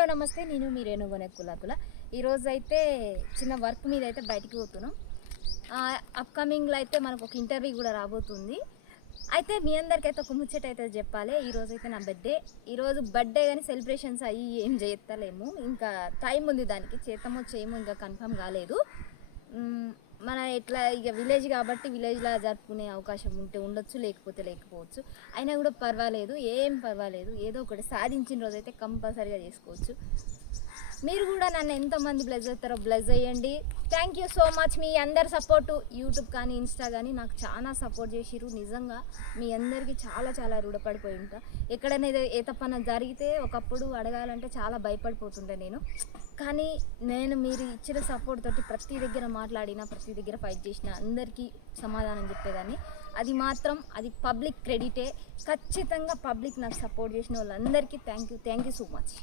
Hello నమస్తే. నేను మీ రేణుగొనే కులాకుల ఈరోజు అయితే చిన్న వర్క్ మీద అయితే బయటికి పోతున్నాం. అప్కమింగ్లో అయితే మనకు ఒక ఇంటర్వ్యూ కూడా రాబోతుంది. అయితే మీ అందరికైతే ఒక ముచ్చట అయితే చెప్పాలి. ఈరోజు అయితే నా బర్త్డే ఈరోజు బర్త్డే కానీ సెలబ్రేషన్స్ అయ్యి ఏం చేస్తలేము. ఇంకా టైం ఉంది దానికి. చేతమో చేయమో ఇంకా కన్ఫర్మ్ కాలేదు. మన ఎట్లా ఇక విలేజ్ కాబట్టి విలేజ్లో జరుపుకునే అవకాశం ఉంటే ఉండొచ్చు లేకపోతే లేకపోవచ్చు. అయినా కూడా పర్వాలేదు ఏం పర్వాలేదు. ఏదో ఒకటి సాధించిన రోజైతే కంపల్సరీగా చేసుకోవచ్చు. మీరు కూడా నన్ను ఎంతమంది బ్లెజ్ అవుతారో బ్లెజ్ అయ్యండి థ్యాంక్ యూ సో మచ్ మీ అందరి సపోర్టు యూట్యూబ్ కానీ ఇన్స్టా కానీ నాకు చాలా సపోర్ట్ చేసిరు నిజంగా మీ అందరికీ చాలా చాలా రుణపడిపోయి ఉంటా. ఎక్కడైనా ఏ తప్పన జరిగితే ఒకప్పుడు అడగాలంటే చాలా భయపడిపోతుండే నేను. కానీ నేను మీరు ఇచ్చిన సపోర్ట్ తోటి ప్రతి దగ్గర మాట్లాడిన ప్రతి దగ్గర ఫైట్ చేసిన అందరికీ సమాధానం చెప్పేదాన్ని. అది మాత్రం అది పబ్లిక్ క్రెడిటే ఖచ్చితంగా పబ్లిక్ నాకు సపోర్ట్ చేసిన వాళ్ళందరికీ thank you thank you so much